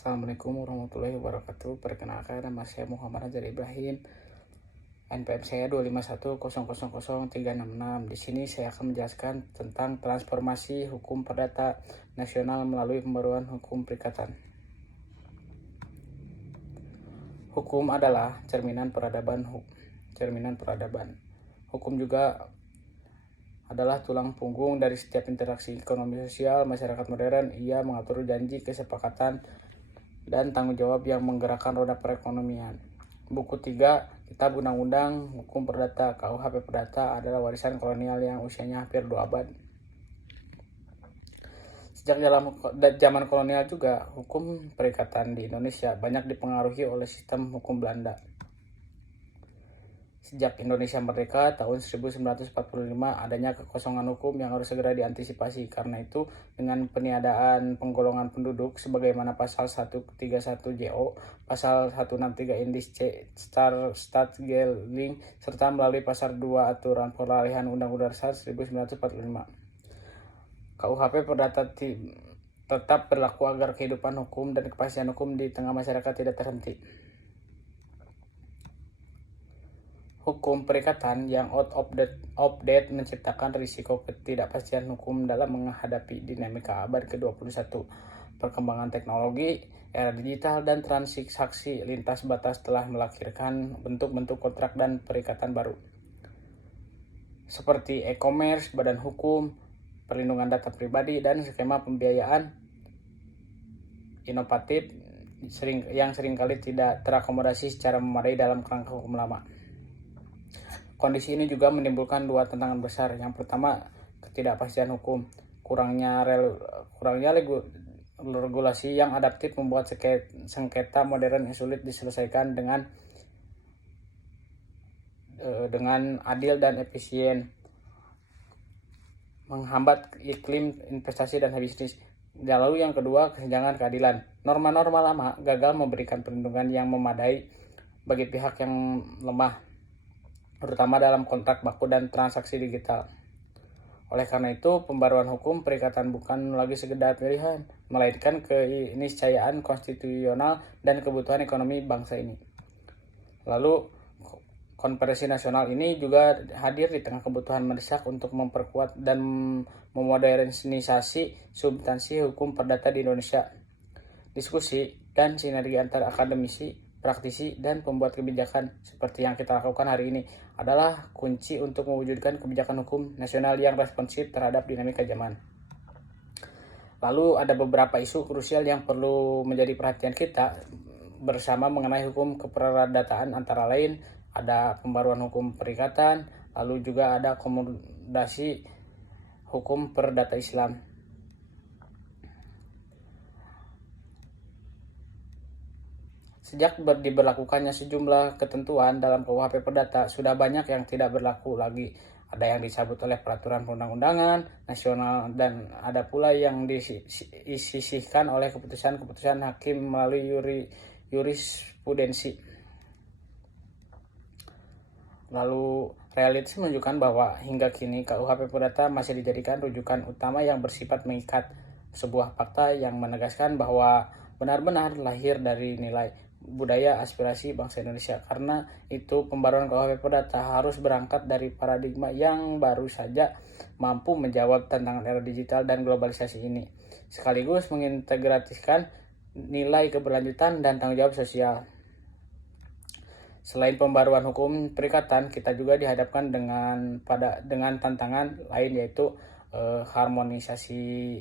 Assalamualaikum warahmatullahi wabarakatuh. Perkenalkan, nama saya Muhammad Azhar Ibrahim. NPM saya 251000366. Di sini saya akan menjelaskan tentang transformasi hukum perdata nasional melalui pembaruan hukum perikatan. Hukum adalah cerminan peradaban. Hukum juga adalah tulang punggung dari setiap interaksi ekonomi sosial masyarakat modern. Ia mengatur janji, kesepakatan, dan tanggung jawab yang menggerakkan roda perekonomian. Buku 3 Kitab Undang-Undang Hukum Perdata KUHP Perdata adalah warisan kolonial yang usianya hampir 2 abad. Sejak zaman kolonial juga, hukum perikatan di Indonesia banyak dipengaruhi oleh sistem hukum Belanda. Sejak Indonesia merdeka tahun 1945, adanya kekosongan hukum yang harus segera diantisipasi. Karena itu, dengan peniadaan penggolongan penduduk sebagaimana pasal 131 JO, pasal 163 Indis C Staatgelling, serta melalui pasal 2 Aturan Peralihan Undang-Undang Dasar 1945. KUHP Perdata tetap berlaku agar kehidupan hukum dan kepastian hukum di tengah masyarakat tidak terhenti. Hukum perikatan yang out of date menciptakan risiko ketidakpastian hukum dalam menghadapi dinamika abad ke-21, perkembangan teknologi, era digital, dan transaksi lintas batas telah melahirkan bentuk-bentuk kontrak dan perikatan baru. Seperti e-commerce, badan hukum, perlindungan data pribadi, dan skema pembiayaan inovatif yang seringkali tidak terakomodasi secara memadai dalam kerangka hukum lama. Kondisi ini juga menimbulkan dua tantangan besar. Yang pertama, ketidakpastian hukum. Kurangnya regulasi yang adaptif membuat sengketa modern yang sulit diselesaikan dengan adil dan efisien, menghambat iklim investasi dan bisnis. Lalu yang kedua, kesenjangan keadilan. Norma-norma lama gagal memberikan perlindungan yang memadai bagi pihak yang lemah, terutama dalam kontrak baku dan transaksi digital. Oleh karena itu, pembaruan hukum perikatan bukan lagi sekedar pilihan, melainkan keniscayaan konstitusional dan kebutuhan ekonomi bangsa ini. Lalu, konferensi nasional ini juga hadir di tengah kebutuhan mendesak untuk memperkuat dan memodernisasi substansi hukum perdata di Indonesia. Diskusi dan sinergi antara akademisi, praktisi, dan pembuat kebijakan seperti yang kita lakukan hari ini adalah kunci untuk mewujudkan kebijakan hukum nasional yang responsif terhadap dinamika zaman. Lalu ada beberapa isu krusial yang perlu menjadi perhatian kita bersama mengenai hukum keperdataan, antara lain ada pembaruan hukum perikatan, lalu juga ada akomodasi hukum perdata Islam. Sejak diberlakukannya sejumlah ketentuan dalam KUHP Perdata, sudah banyak yang tidak berlaku lagi. Ada yang dicabut oleh peraturan perundang-undangan nasional, dan ada pula yang disisihkan oleh keputusan-keputusan hakim melalui jurisprudensi. Lalu, realitas menunjukkan bahwa hingga kini KUHP Perdata masih dijadikan rujukan utama yang bersifat mengikat, sebuah fakta yang menegaskan bahwa benar-benar lahir dari nilai, budaya, aspirasi bangsa Indonesia. Karena itu, pembaruan KUHP Perdata harus berangkat dari paradigma yang baru saja mampu menjawab tantangan era digital dan globalisasi ini, sekaligus mengintegrasikan nilai keberlanjutan dan tanggung jawab sosial. Selain pembaruan hukum perikatan, kita juga dihadapkan dengan tantangan lain, yaitu harmonisasi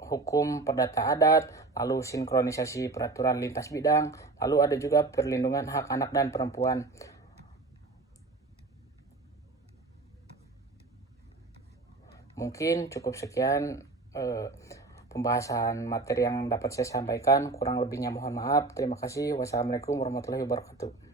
hukum perdata adat, lalu sinkronisasi peraturan lintas bidang, lalu ada juga perlindungan hak anak dan perempuan. Mungkin cukup sekian pembahasan materi yang dapat saya sampaikan. Kurang lebihnya mohon maaf. Terima kasih. Wassalamualaikum warahmatullahi wabarakatuh.